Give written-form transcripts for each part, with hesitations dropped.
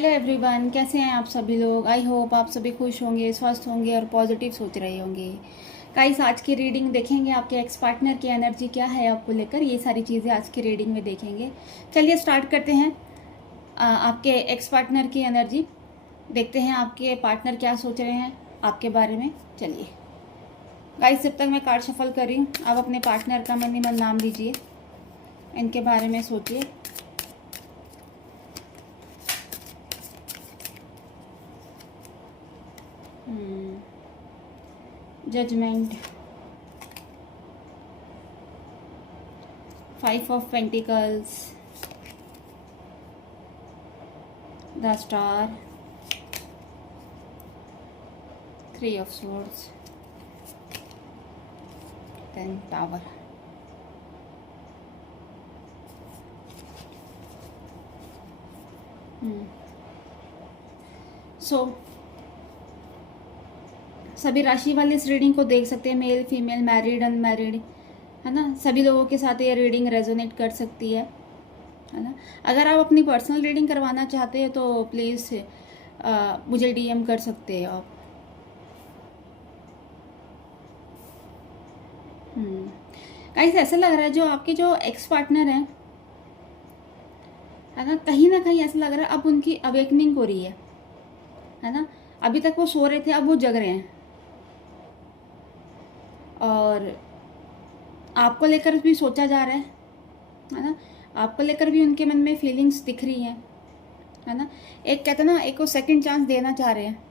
Hello everyone, कैसे हैं आप सभी लोग। आई होप आप सभी खुश होंगे, स्वस्थ होंगे और पॉजिटिव सोच रहे होंगे। गाइस, आज की रीडिंग देखेंगे आपके एक्स पार्टनर की एनर्जी क्या है आपको लेकर। ये सारी चीज़ें आज की रीडिंग में देखेंगे। चलिए स्टार्ट करते हैं। आपके एक्स पार्टनर की एनर्जी देखते हैं, आपके पार्टनर क्या सोच रहे हैं आपके बारे में। चलिए गाइस, जब तक मैं कार्ड शफल कर रही हूँ, आप अपने पार्टनर का मन ही मन नाम लीजिए, इनके बारे में सोचिए। Judgement, 5 of Pentacles, the Star, 3 of Swords, then Tower. सो सभी राशि वाले इस रीडिंग को देख सकते हैं, मेल फीमेल, मैरिड अनमैरिड, है ना। सभी लोगों के साथ ये रीडिंग रेजोनेट कर सकती है ना। अगर आप अपनी पर्सनल रीडिंग करवाना चाहते हैं तो प्लीज़ मुझे डीएम कर सकते हैं आप। गाइस, ऐसा लग रहा है जो आपके जो एक्स पार्टनर हैं, है ना कहीं ऐसा लग रहा है अब उनकी अवेकनिंग हो रही है ना। अभी तक वो सो रहे थे, अब वो जग रहे हैं और आपको लेकर भी सोचा जा रहा है ना। आपको लेकर भी उनके मन में फीलिंग्स दिख रही हैं, है ना। एक कहते हैं ना, एक को सेकंड चांस देना चाह रहे हैं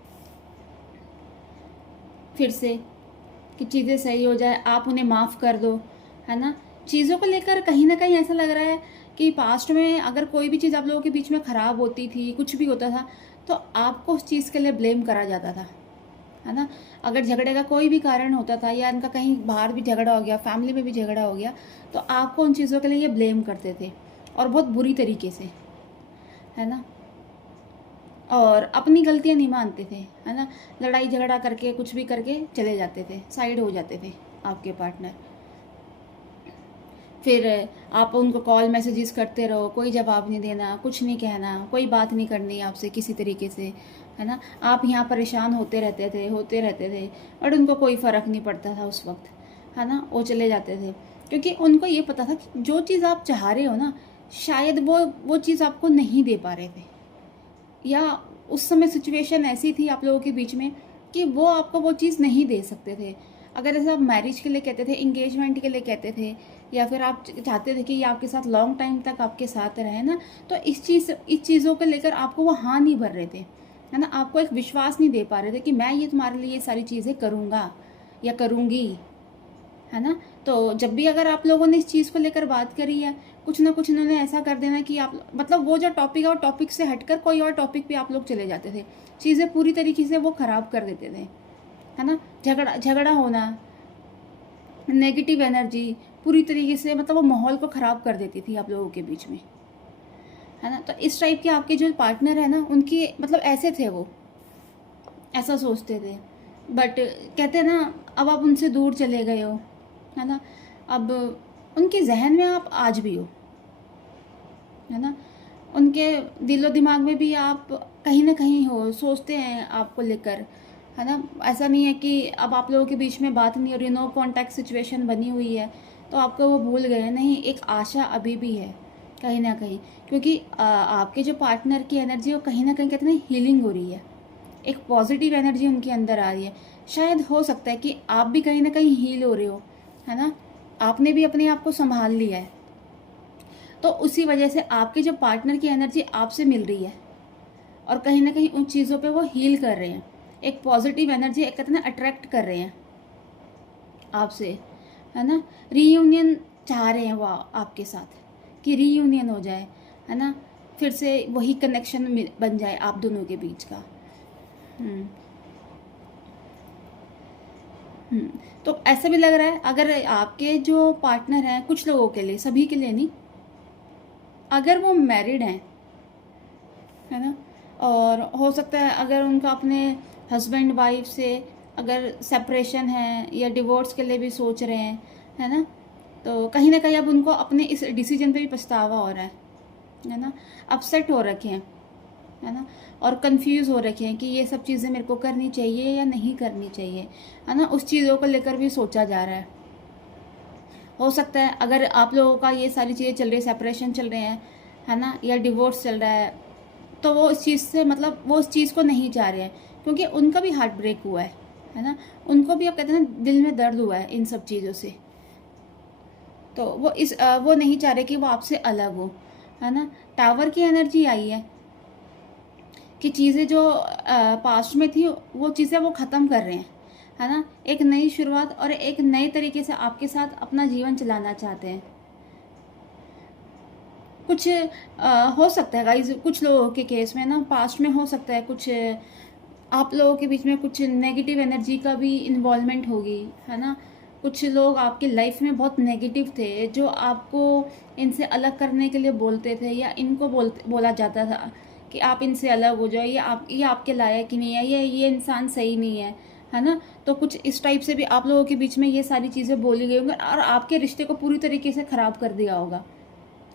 फिर से, कि चीज़ें सही हो जाए, आप उन्हें माफ़ कर दो, है ना। चीज़ों को लेकर कहीं ना कहीं ऐसा लग रहा है कि पास्ट में अगर कोई भी चीज़ आप लोगों के बीच में ख़राब होती थी, कुछ भी होता था, तो आपको उस चीज़ के लिए ब्लेम करा जाता था, है ना। अगर झगड़े का कोई भी कारण होता था या इनका कहीं बाहर भी झगड़ा हो गया, फैमिली में भी झगड़ा हो गया, तो आपको उन चीज़ों के लिए ये ब्लेम करते थे और बहुत बुरी तरीके से, है ना। और अपनी गलतियां नहीं मानते थे, है ना। लड़ाई झगड़ा करके कुछ भी करके चले जाते थे, साइड हो जाते थे आपके पार्टनर। फिर आप उनको कॉल मैसेजेस करते रहो, कोई जवाब नहीं देना, कुछ नहीं कहना, कोई बात नहीं करनी आपसे किसी तरीके से, है ना। आप यहाँ परेशान होते रहते थे और उनको कोई फ़र्क नहीं पड़ता था उस वक्त, है ना। वो चले जाते थे क्योंकि उनको ये पता था कि जो चीज़ आप चाह रहे हो ना, शायद वो चीज़ आपको नहीं दे पा रहे थे, या उस समय सिचुएशन ऐसी थी आप लोगों के बीच में कि वो आपको वो चीज़ नहीं दे सकते थे। अगर जैसे आप मैरिज के लिए कहते थे, इंगेजमेंट के लिए कहते थे, या फिर आप चाहते थे कि ये आपके साथ लॉन्ग टाइम तक आपके साथ रहे ना, तो इस चीज़ों को लेकर आपको वो हाँ नहीं भर रहे थे, है ना। आपको एक विश्वास नहीं दे पा रहे थे कि मैं ये तुम्हारे लिए ये सारी चीज़ें करूँगा या करूँगी, है ना। तो जब भी अगर आप लोगों ने इस चीज़ को लेकर बात करी है, कुछ ना कुछ इन्होंने ऐसा कर देना कि आप मतलब वो जो टॉपिक है वो टॉपिक से हटकर कोई और टॉपिक पे आप लोग चले जाते थे, चीज़ें पूरी तरीके से वो ख़राब कर देते थे, है ना। झगड़ा होना, नेगेटिव एनर्जी पूरी तरीके से मतलब वो माहौल को ख़राब कर देती थी आप लोगों के बीच में, है ना। तो इस टाइप के आपके जो पार्टनर है ना, उनकी मतलब ऐसे थे, वो ऐसा सोचते थे। बट कहते हैं ना, अब आप उनसे दूर चले गए हो, है ना। अब उनके जहन में आप आज भी हो, है ना। उनके दिलो दिमाग में भी आप कहीं ना कहीं हो, सोचते हैं आपको लेकर, है ना। ऐसा नहीं है कि अब आप लोगों के बीच में बात नहीं हो रही, नो कांटेक्ट सिचुएशन बनी हुई है तो आपको वो भूल गए, नहीं, एक आशा अभी भी है कहीं ना कहीं। क्योंकि आपके जो पार्टनर की एनर्जी वो कहीं ना कहीं कहते हैं हीलिंग हो रही है, एक पॉजिटिव एनर्जी उनके अंदर आ रही है। शायद हो सकता है कि आप भी कहीं ना कहीं हील हो रहे हो, है ना। आपने भी अपने आप को संभाल लिया है, तो उसी वजह से आपके जो पार्टनर की एनर्जी आपसे मिल रही है और कहीं ना कहीं उन चीज़ों पे वो हील कर रहे हैं, एक पॉजिटिव एनर्जी एक कहते हैं अट्रैक्ट कर रहे हैं आपसे, है ना। रीयूनियन चाह रहे हैं वो आपके साथ, कि रीयूनियन हो जाए, है ना। फिर से वही कनेक्शन बन जाए आप दोनों के बीच का। हम्म तो ऐसा भी लग रहा है अगर आपके जो पार्टनर हैं, कुछ लोगों के लिए, सभी के लिए नहीं, अगर वो मैरिड हैं, है ना, और हो सकता है अगर उनका अपने हस्बैंड वाइफ से अगर सेपरेशन है या डिवोर्स के लिए भी सोच रहे हैं, है ना, तो कहीं ना कहीं अब उनको अपने इस डिसीजन पे भी पछतावा हो रहा है ना, अपसेट हो रखे हैं, है ना, और कंफ्यूज हो रखे हैं कि ये सब चीज़ें मेरे को करनी चाहिए या नहीं करनी चाहिए, है ना, उस चीज़ों को लेकर भी सोचा जा रहा है। हो सकता है अगर आप लोगों का ये सारी चीज़ें चल रही है, सेपरेशन चल रहे हैं, है ना, या डिवोर्स चल रहा है, तो वो इस चीज़ से मतलब वो उस चीज़ को नहीं चाह रहे हैं, क्योंकि उनका भी हार्ट ब्रेक हुआ है ना, उनको भी अब कहते हैं ना दिल में दर्द हुआ है इन सब चीज़ों से। तो वो नहीं चाह रहे कि वो आपसे अलग हो, है ना। टावर की एनर्जी आई है कि चीज़ें जो पास्ट में थी वो चीज़ें वो ख़त्म कर रहे हैं, है ना, एक नई शुरुआत और एक नए तरीके से आपके साथ अपना जीवन चलाना चाहते हैं। कुछ हो सकता है गाइज, कुछ लोगों के केस में ना पास्ट में हो सकता है कुछ आप लोगों के बीच में कुछ नेगेटिव एनर्जी का भी इन्वॉल्वमेंट होगी, है ना। कुछ लोग आपकी लाइफ में बहुत नेगेटिव थे जो आपको इनसे अलग करने के लिए बोलते थे, या इनको बोला जाता था कि आप इनसे अलग हो जाओ, ये आपके लायक ही नहीं है, ये इंसान सही नहीं है ना। तो कुछ इस टाइप से भी आप लोगों के बीच में ये सारी चीज़ें बोली गई होंगी और आपके रिश्ते को पूरी तरीके से ख़राब कर दिया होगा,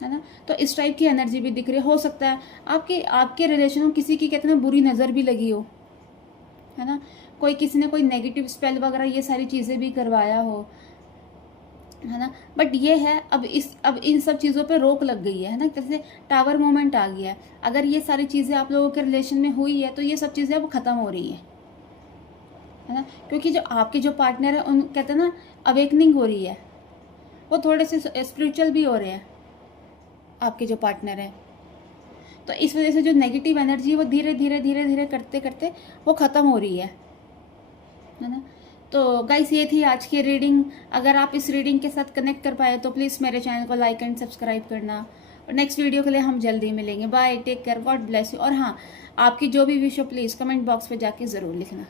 है ना। तो इस टाइप की एनर्जी भी दिख रही हो सकता है आपके आपके रिलेशन में किसी की कहते हैं बुरी नज़र भी लगी हो, है ना, कोई किसी ने कोई नेगेटिव स्पेल वगैरह ये सारी चीज़ें भी करवाया हो, है ना। बट ये है अब इन सब चीज़ों पे रोक लग गई है ना, जैसे टावर मोमेंट आ गया है। अगर ये सारी चीज़ें आप लोगों के रिलेशन में हुई है तो ये सब चीज़ें अब ख़त्म हो रही है ना, क्योंकि जो आपके जो पार्टनर है उन कहते हैं ना अवेकनिंग हो रही है, वो थोड़े से स्पिरिचुअल भी हो रहे हैं आपके जो पार्टनर है। तो इस वजह से जो नेगेटिव एनर्जी है वो धीरे धीरे धीरे धीरे करते करते वो ख़त्म हो रही है ना। तो गाइस ये थी आज की रीडिंग। अगर आप इस रीडिंग के साथ कनेक्ट कर पाए तो प्लीज़ मेरे चैनल को लाइक एंड सब्सक्राइब करना, और नेक्स्ट वीडियो के लिए हम जल्दी मिलेंगे। Bye, take care, God bless you. और हाँ, आपकी जो भी विश हो प्लीज़ कमेंट बॉक्स में जाके ज़रूर लिखना।